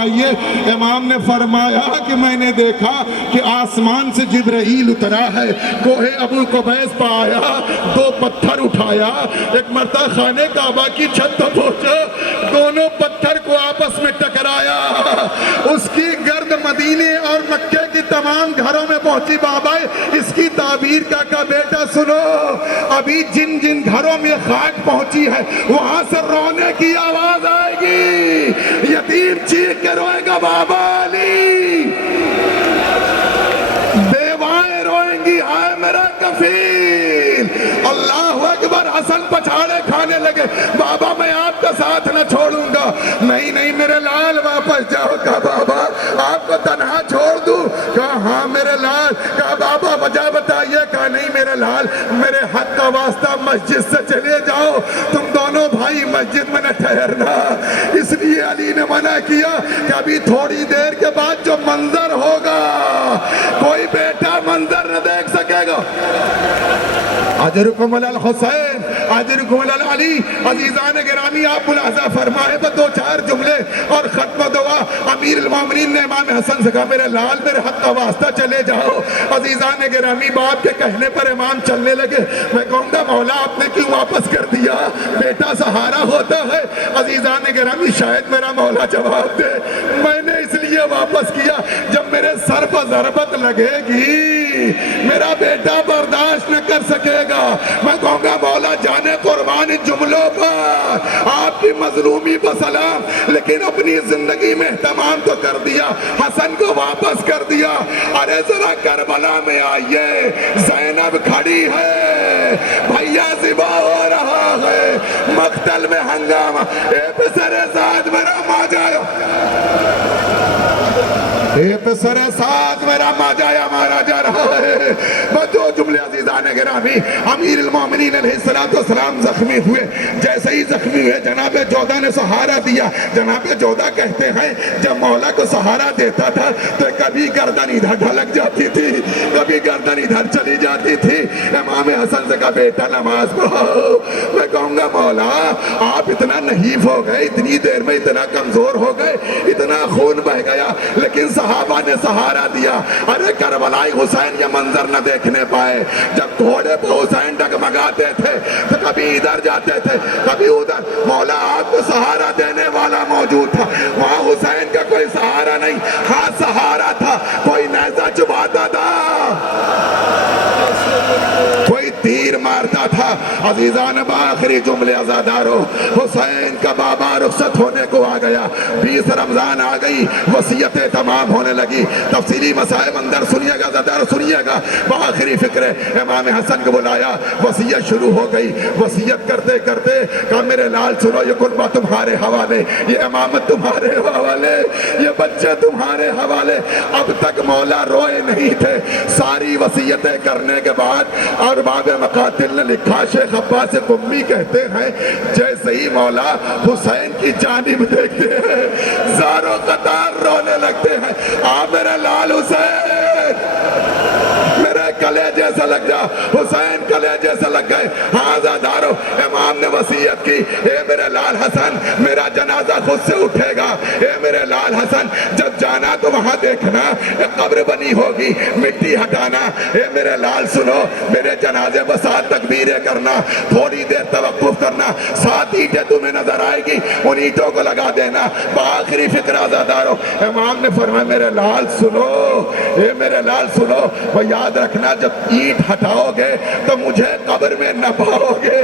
فرمائیے، امام نے فرمایا کہ میں نے دیکھا کہ آسمان سے جبرائیل اترا ہے، کوہ ابو قبیس پہ آیا، 2 پتھر اٹھایا، ایک مرتبہ خانے کعبہ کی چھت پر پہنچا، دونوں پتھر کو آپس میں ٹکرایا، اس کی گرد مدینے اور مکے کی تمام گھروں میں پہنچی۔ بابا اس کی تعبیر کا بیٹا سنو، ابھی جن جن گھروں میں خاک پہنچی ہے وہاں سے رونے کی آواز آئے گی، یتیم چیخ کے روئے گا بابا علی، بیوائیں روئیں گی ہائے میرا کفیل۔ اللہ اکبر، حسن پچھاڑے کھانے لگے، بابا میں آپ کا ساتھ نہ چھوڑوں گا۔ نہیں نہیں میرے لال واپس جاؤ۔ کہا بابا آپ کو تنہا چھوڑ دوں؟ کہا ہاں میرے لال۔ کہا بابا وجہ بتائیے؟ کہا نہیں میرے لال، میرے حق کا واسطہ مسجد سے چلے جاؤ، تم دونوں بھائی مسجد میں نہ ٹھہرنا۔ اس لیے علی نے منع کیا کہ ابھی تھوڑی دیر کے بعد جو منظر ہوگا کوئی بیٹا منظر نہ دیکھ سکے گا۔ اجرکم علی الحسین اجرکم علی علی۔ عزیزان گرامی آپ ملاحظہ فرمائے، 2-4 جملے اور ختم دعا۔ امیر المومنین نے امام حسن سے کہا میرے لال میرے حق کا واسطہ چلے جاؤ۔ عزیزان گرامی باپ کے کہنے پر امام چلنے لگے۔ میں کہوں گا مولا آپ نے کیوں واپس کر دیا؟ بیٹا سہارا ہوتا ہے۔ عزیزان گرامی شاید میرا مولا جواب دے، میں نے اس لیے واپس کیا جب میرے سر پر ضربت لگے گی میرا بیٹا برداشت نہ کر سکے گا۔ میں کہوں گا مولا جانے قربان جملوں پر، آپ کی مظلومی پر سلام، لیکن اپنی زندگی میں اہتمام تو کر دیا، حسن کو واپس کر دیا۔ ارے ذرا کربلا میں آئیے، زینب کھڑی ہے، بھیا ذبح ہو رہا ہے، مقتل میں ہنگامہ، اے پسر سعد میرا ماجایا، اے پسر سعد میرا ماجایا مارا جا رہا ہے۔ بس 2 جملے عزیزان گرامی، امیر المومنین علیہ السلام زخمی ہوئے، جیسے ہی زخمی ہوئے جناب جودہ نے سہارا دیا۔ جناب جودہ کہتے ہیں جب مولا کو سہارا دیتا تھا تو کبھی گردن ادھر ڈھلک جاتی تھی، کبھی گردن ادھر چلی جاتی تھی۔ امام حسن سے کہا بیٹا نماز پڑھو۔ میں کہوں گا مولا آپ اتنا نحیف ہو گئے، اتنی دیر میں اتنا کمزور ہو گئے، اتنا خون بہ گیا، لیکن صحابہ نے سہارا دیا۔ ارے کربلائی حسین یہ منظر نہ دیکھنے پائے، جب گھوڑے پہ حسین ڈگمگاتے تھے تو کبھی ادھر جاتے تھے کبھی ادھر، مولا آپ کو سہارا دینے والا موجود تھا، وہاں حسین کا کوئی سہارا نہیں۔ ہاں سہارا تھا، کوئی نیزہ چبھاتا تھا، کوئی تیر مارتا تھا۔ عزیزان بآخری جملے عزادارو، حسین کا بابا رخصت ہونے کو آ گیا، 20 رمضان آ گئی، وصیتیں تمام ہونے لگی۔ تفصیلی مسائل اندر سنیے گا عزادارو، سنیے گا۔ بآخری فکر امام حسن کو بلایا، وصیت شروع ہو گئی۔ وصیت کرتے کرتے کہا میرے لال سنو، یہ قربہ تمہارے حوالے، یہ امامت تمہارے حوالے، یہ بچے تمہارے حوالے۔ اب تک مولا روئے نہیں تھے، ساری وصیتیں کرنے کے بعد، اور باب مقاتل نے لکھا، شیخ عباس قمی کہتے ہیں جیسے ہی مولا حسین کی جانب دیکھتے ہیں زاروں قطار رونے لگتے ہیں۔ میرا لال حسین، میرے کلیجے سے لگ جا، حسین کلیجے سے لگ گئے۔ ہاں عزادارو، امام نے وصیت کی، اے میرے لال حسن میرا جنازہ خود سے اٹھے گا، اے میرے لال حسن جب جانا تو وہاں دیکھنا ایک قبر بنی ہوگی، مٹی ہٹانا، اے میرے لال سنو میرے جنازے پر 7 تکبیریں کرنا، تھوڑی دیر توقف کرنا، 7 اینٹیں تمہیں نظر آئے گی، ان اینٹوں کو لگا دینا۔ بآخری فکر عزادارو، امام نے فرمایا میرے لال سنو، اے میرے لال سنو، وہ یاد رکھنا جب اینٹ ہٹاؤ گے تو مجھے قبر میں نہ پاؤ گے۔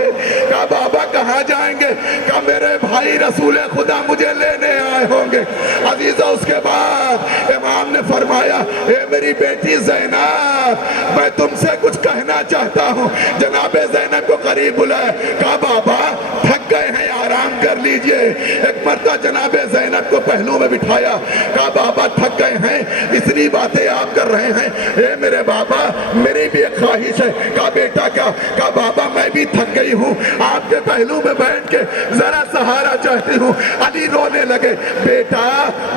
کہا بابا کہاں جائیں گے؟ کہا میرے بھائی رسول خدا مجھے لینے آئے ہوں گے۔ عزیزہ اس کے بعد امام نے فرمایا اے میری بیٹی زینب میں تم سے کچھ کہنا چاہتا ہوں۔ جناب زینب کو قریب بلائے، کہا بابا تھک گئے ہیں آرام کر لیجئے۔ ایک مرتبہ جناب زینب کو پہلو میں بٹھایا، کہا بابا تھک گئے ہیں، اتنی باتیں آپ کر رہے ہیں، اے میرے بابا میری بھی ایک خواہش ہے۔ کہا بیٹا کیا؟ کہا بابا میں بھی تھک گئی ہوں، آپ کے پہلو میں بیٹھ کے ذرا سہارا چاہتی ہوں۔ علی رونے لگے، بیٹا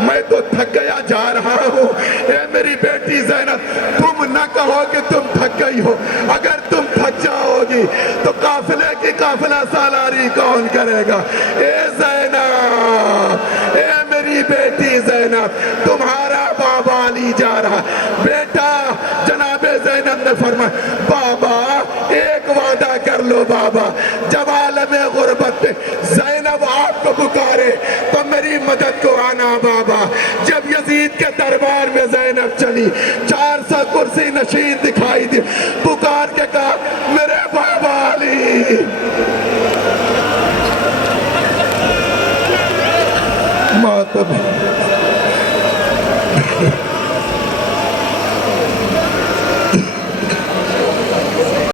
میں تو تھک گیا جا رہا ہوں، اے میری بیٹی زینب تم نہ کہو کہ تم تھک گئی ہو، اگر تم تھک جاؤ گی تو قافلے کی قافلہ سالاری کون کرے گا؟ اے زینب، اے میری بیٹی زینب زینب تمہارا بابا علی جا رہا. بیٹا جناب زینب نے فرمایا بابا ایک وعدہ کر لو بابا, جب عالم غربت پہ زینب آپ کو پکارے تو میری مدد کو آنا بابا. جب یزید کے دربار میں زینب چلی 400 کرسی نشین دکھائی دی, پکار کے کہا میرے بابا علی. ماتم